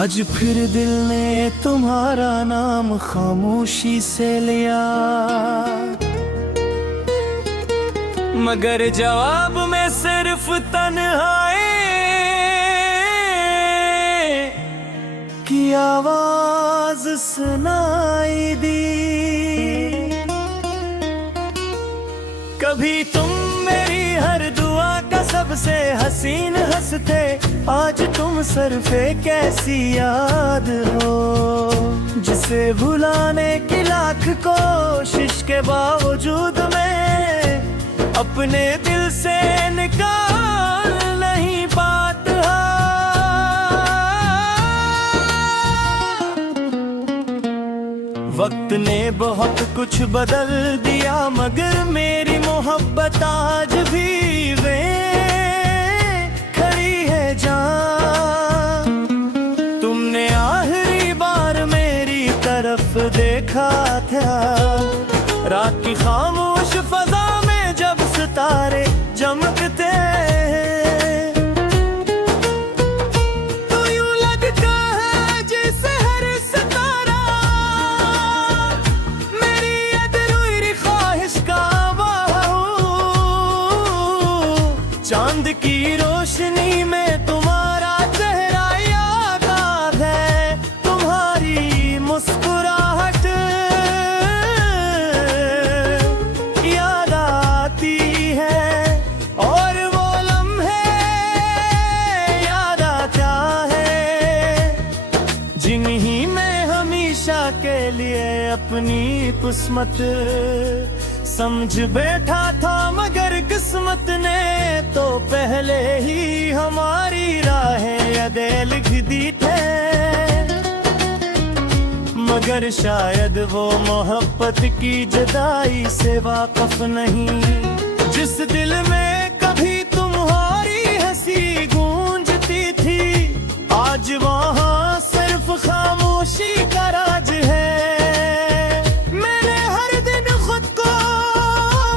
आज फिर दिल ने तुम्हारा नाम खामोशी से लिया, मगर जवाब में सिर्फ तन्हाई की आवाज सुनाई दी। कभी तुम मेरी हर दुआ का सबसे हसीन हंसते, आज तुम सरफे कैसी याद हो, जिसे भुलाने की लाख कोशिश के बावजूद मैं अपने दिल से निकाल नहीं पाता। वक्त ने बहुत कुछ बदल दिया, मगर मेरी मोहब्बत आज भी वे खड़ी है जान। तुमने आखिरी बार मेरी तरफ देखा था, रात की खामोश फजा में जब सितारे चमकते तो यूं लगता है जैसे हर सितारा मेरी अधूरी ख्वाहिश का बहू। चांद की रोशनी में तुम्हारा चेहरा याद आता है, तुम्हारी मुस्कुराहट याद आती है, और वो लम्हे याद आता है जिन्हीं में हमेशा के लिए अपनी किस्मत समझ बैठा था। मगर किस्मत ने तो पहले ही हमारी राहें अदे लिख दी थे, मगर शायद वो मोहब्बत की जुदाई से वाक़िफ नहीं, जिस दिल में कभी तुम्हारी हंसी गूंजती थी, आज वहाँ सिर्फ खामोशी का राज है। मैंने हर दिन खुद को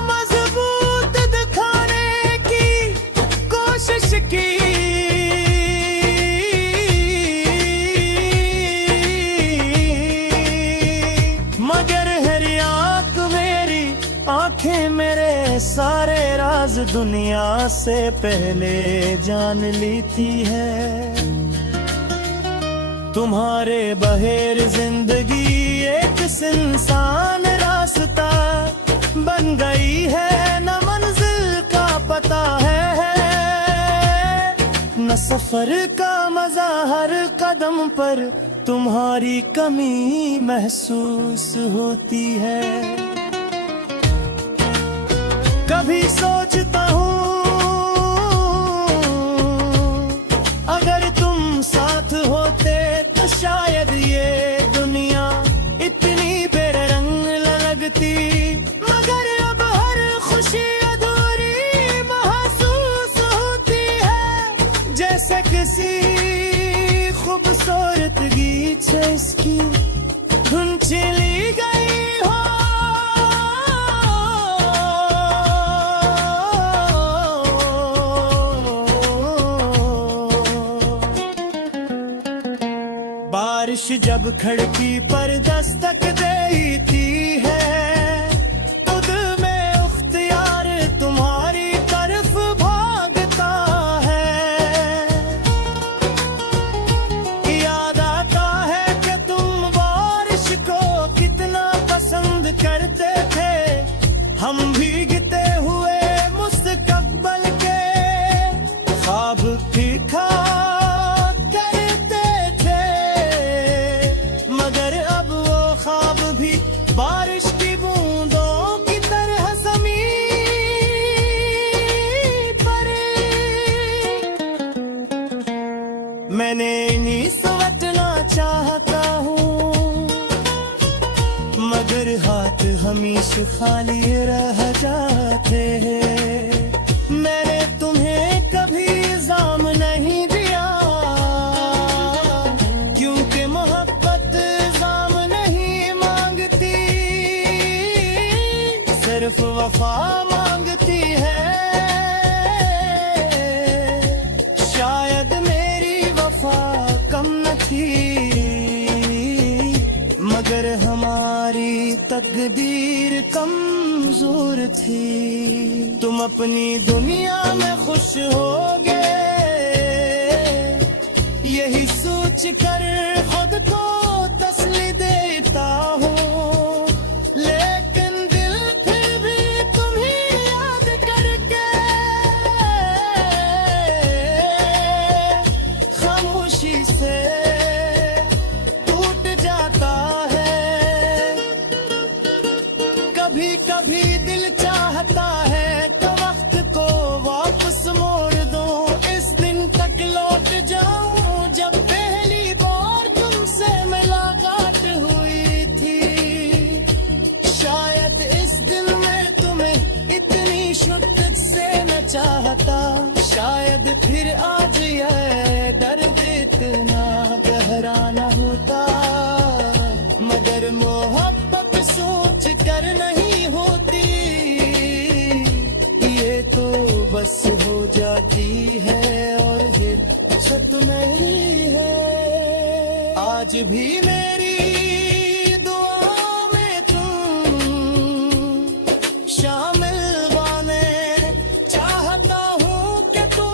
मजबूत दिखाने की कोशिश की, मगर हर आँख मेरी आंखें मेरे सारे राज दुनिया से पहले जान लेती है। तुम्हारे बहेर जिंदगी एक सुनसान रास्ता बन गई है, न मंजिल का पता है, न सफर का मजा, हर कदम पर तुम्हारी कमी महसूस होती है। कभी सोचता हूँ अगर तुम साथ होते तो शायद ये दुनिया इतनी बेरंग लगती, मगर अब हर खुशी अधूरी महसूस होती है, जैसे किसी खूबसूरत गीत से इसकी धुन चली गई हो। बारिश जब खिड़की पर दस्तक देती है, खुद में उख्तियार तुम्हारी तरफ भागता है। याद आता है कि तुम बारिश को कितना पसंद करते थे, हम भीगते हुए मुस्तकबिल के ख्वाब दिखा बारिश की बूंदों की तरह ज़मीन पर मैंने इन्हीं सवटना चाहता हूँ, मगर हाथ हमेशा खाली रह जाते हैं। मैंने तुम्हें कभी इल्ज़ाम नहीं दिया, क्योंकि मोहब्बत इल्ज़ाम नहीं मांगती, सिर्फ वफा मांगती है। शायद मेरी वफा कम न थी, तकदीर कमजोर थी। तुम अपनी दुनिया में खुश होगे यही सोच कर खुद को तसल्ली देता हूँ, लेकिन दिल फिर भी तुम्हें याद करके खामोशी से टूट जाता है। कभी कभी दिल चाहता है कि वक्त को वापस मोड़ दूं, इस दिन तक लौट जाऊं जब पहली बार तुमसे मुलाकात हुई थी। शायद इस दिल में तुम्हें इतनी शिद्दत से न चाहता, शायद फिर आज यह दर्द इतना गहरा न होता। मगर मोहब्बत सोच कर नहीं होती, ये तो बस हो जाती है और ये सत मेरी है। आज भी मेरी दुआ में तुम शामिल बने, चाहता हूँ कि तुम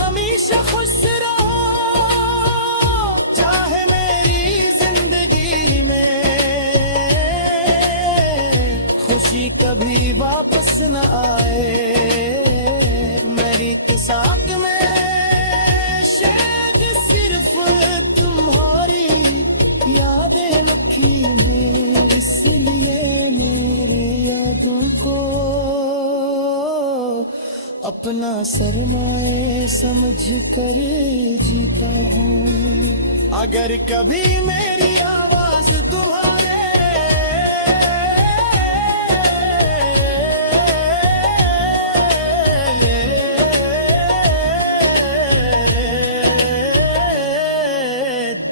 हमेशा खुश रहो, चाहे मेरी जिंदगी में खुशी कभी वापस न आए। मेरी साथ में शायद सिर्फ तुम्हारी यादें लिखी हैं, इसलिए मेरी यादों को अपना सरमाए समझ कर जीता हूँ। अगर कभी मेरी आवाज तुम्हारे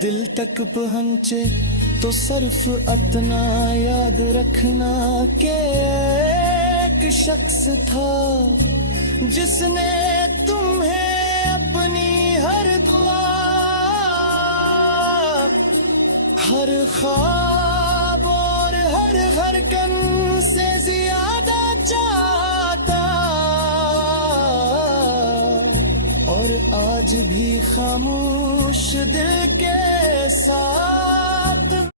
दिल तक पहुंचे तो सिर्फ इतना याद रखना कि एक शख्स था जिसने तुम्हें अपनी हर दुआ, हर ख्वाब और हर धड़कन से ज्यादा चाहता, और आज भी खामोश दिल के साथ